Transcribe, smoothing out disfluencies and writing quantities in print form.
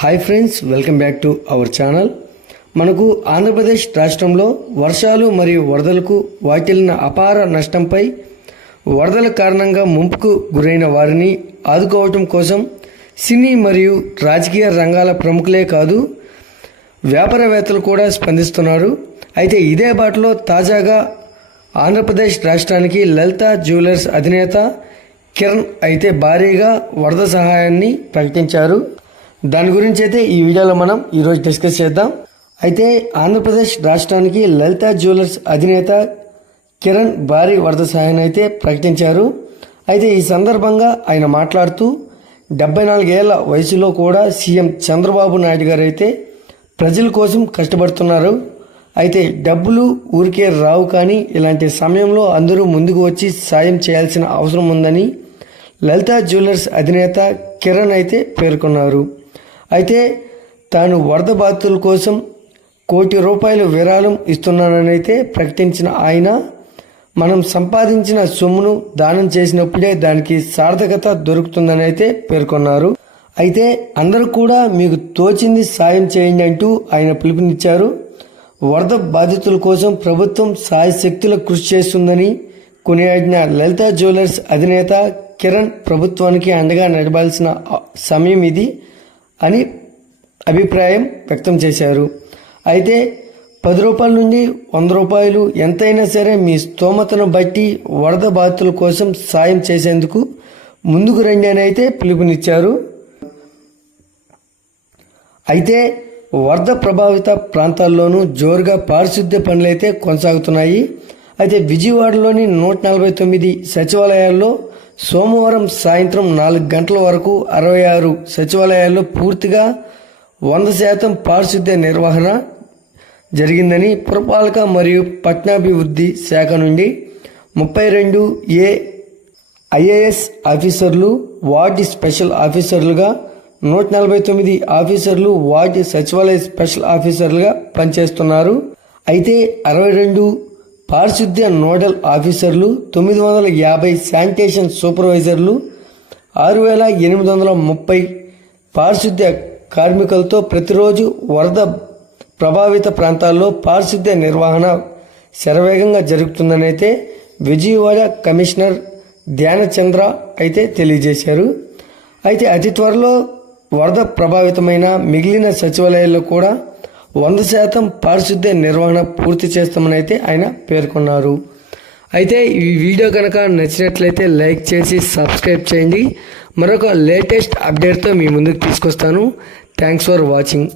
Hi friends, welcome back to our channel. మనకు ఆంధ్రప్రదేశ్ రాష్ట్రంలో వర్షాలు మరియు వరదలకు వాటిల్లిన అపార నష్టంపై వరదల కారణంగా ముంపుకు గురైన వారిని ఆదుకోవటం కోసం సినీ మరియు రాజకీయ రంగాల ప్రముఖులే కాదు, వ్యాపారవేత్తలు కూడా స్పందిస్తున్నారు. అయితే ఇదే బాటలో తాజాగా ఆంధ్రప్రదేశ్ రాష్ట్రానికి లలిత జ్యువెలర్స్ అధినేత కిరణ్ అయితే భారీగా వరద సహాయాన్ని ప్రకటించారు. దాని గురించి అయితే ఈ వీడియోలో మనం ఈరోజు డిస్కస్ చేద్దాం. అయితే ఆంధ్రప్రదేశ్ రాష్ట్రానికి లలిత జ్యువెలర్స్ అధినేత కిరణ్ భారీ వరద సహాయాన్ని అయితే ప్రకటించారు. అయితే ఈ సందర్భంగా ఆయన మాట్లాడుతూ 74 ఏళ్ల వయసులో కూడా సీఎం చంద్రబాబు నాయుడు గారు అయితే ప్రజల కోసం కష్టపడుతున్నారు. అయితే డబ్బులు ఊరికే రావు, కానీ ఇలాంటి సమయంలో అందరూ ముందుకు వచ్చి సాయం చేయాల్సిన అవసరం ఉందని లలిత జ్యువెలర్స్ అధినేత కిరణ్ అయితే పేర్కొన్నారు. అయితే తాను వరద బాధితుల కోసం ₹1 కోటి విరాళం ఇస్తున్నానని అయితే ప్రకటించిన ఆయన, మనం సంపాదించిన సొమ్మును దానం చేసినప్పుడే దానికి సార్థకత దొరుకుతుందని అయితే పేర్కొన్నారు. అయితే అందరూ కూడా మీకు తోచింది సాయం చేయండి అంటూ ఆయన పిలుపునిచ్చారు. వరద బాధితుల కోసం ప్రభుత్వం సాయశక్తుల కృషి చేస్తుందని కొనియాడిన లలిత జ్యువెలర్స్ అధినేత కిరణ్ ప్రభుత్వానికి అండగా నిలబాల్సిన సమయం ఇది అని అభిప్రాయం వ్యక్తం చేశారు. అయితే ₹10 నుండి ₹100 ఎంతైనా సరే మీ స్తోమతను బట్టి వరద బాధితుల కోసం సాయం చేసేందుకు ముందుకు రండి అని అయితే పిలుపునిచ్చారు. అయితే వరద ప్రభావిత ప్రాంతాల్లోనూ జోరుగా పారిశుద్ధ్య పనులైతే కొనసాగుతున్నాయి. అయితే విజయవాడలోని 149 సచివాలయాల్లో సోమవారం సాయంత్రం 4 గంటల వరకు 66 సచివాలయాల్లో పూర్తిగా 100% పారిశుద్ధ్య నిర్వహణ జరిగిందని పురపాలక మరియు పట్టణాభివృద్ధి శాఖ నుండి 32 ఐఏఎస్ ఆఫీసర్లు, వార్డు స్పెషల్ ఆఫీసర్లుగా 149 ఆఫీసర్లు వార్డు సచివాలయ స్పెషల్ ఆఫీసర్లుగా పనిచేస్తున్నారు. అయితే 62 పారిశుద్ధ్య నోడల్ ఆఫీసర్లు, 950 శానిటేషన్ సూపర్వైజర్లు, 6830 పారిశుద్ధ్య కార్మికులతో ప్రతిరోజు వరద ప్రభావిత ప్రాంతాల్లో పారిశుద్ధ్య నిర్వహణ శరవేగంగా జరుగుతుందని అయితే విజయవాడ కమిషనర్ ధ్యానచంద్ర అయితే తెలియజేశారు. అయితే అతి త్వరలో వరద ప్రభావితమైన మిగిలిన సచివాలయాల్లో కూడా 100% పారిశుద్ధ్య నిర్వహణ పూర్తి చేస్తామని అయితే ఆయన పేర్కొన్నారు. అయితే ఈ వీడియో కనుక నచ్చినట్లయితే లైక్ చేసి సబ్స్క్రైబ్ చేయండి. మరొక లేటెస్ట్ అప్డేట్తో మీ ముందుకు తీసుకొస్తాను. Thanks for watching.